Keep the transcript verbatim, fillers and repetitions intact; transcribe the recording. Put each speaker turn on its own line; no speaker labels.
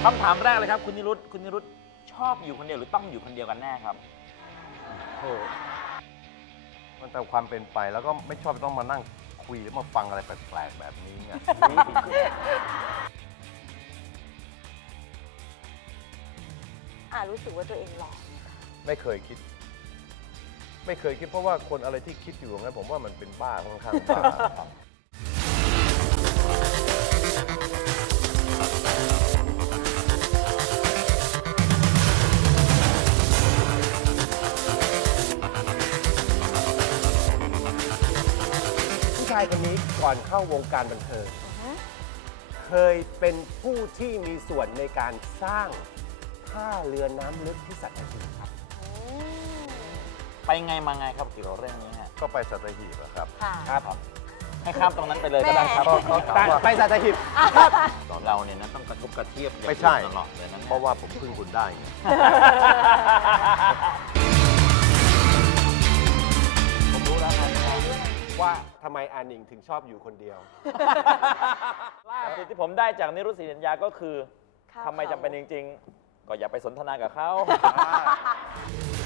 คำถามแรกเลยครับคุณนิรุตคุณนิรุตชอบอยู่คนเดียวหรือต้องอยู่คนเดียวกันแน่ครับ
โอ้มันแต่ความเป็นไปแล้วก็ไม่ชอบต้องมานั่งคุยแล้วมาฟังอะไรแปลกๆแบบนี้ไง
อ่ารู้สึกว่าตัวเองหล่อ
ไม่เคยคิด ไม่เคยคิดเพราะว่าคนอะไรที่คิดอยู่งั้นผมว่ามันเป็นบ้าค่อนข้างบ้าผู้ชายคนนี้ก่อนเข้าวงการบันเทิงเคยเป็นผู้ที่มีส่วนในการสร้างท่าเรือน้ำลึกที่สัตหีบครับ
ไปไงมาไงครับเกี่ยวกับเรื่องนี้ฮะ
ก็ไปสัตหีบครับ
ครับให้ข้ามตรงนั้นไปเลยก็ได้ครับ
ไปสัตหีบ
เราเนี่ยนะต้องกระทบกระเทียบ
ไม่ใช่
ตลอดเลยนะ
เพราะว่าผมพึ่งคุณได้
ผมรู้แล้วครับว่าทำไมอาหนิงถึงชอบอยู่คนเดียว
ล่าสุดที่ผมได้จากนิรุตศรีสัญญาก็คือทำไมจำเป็นจริงๆก็อย่าไปสนทนากับเขา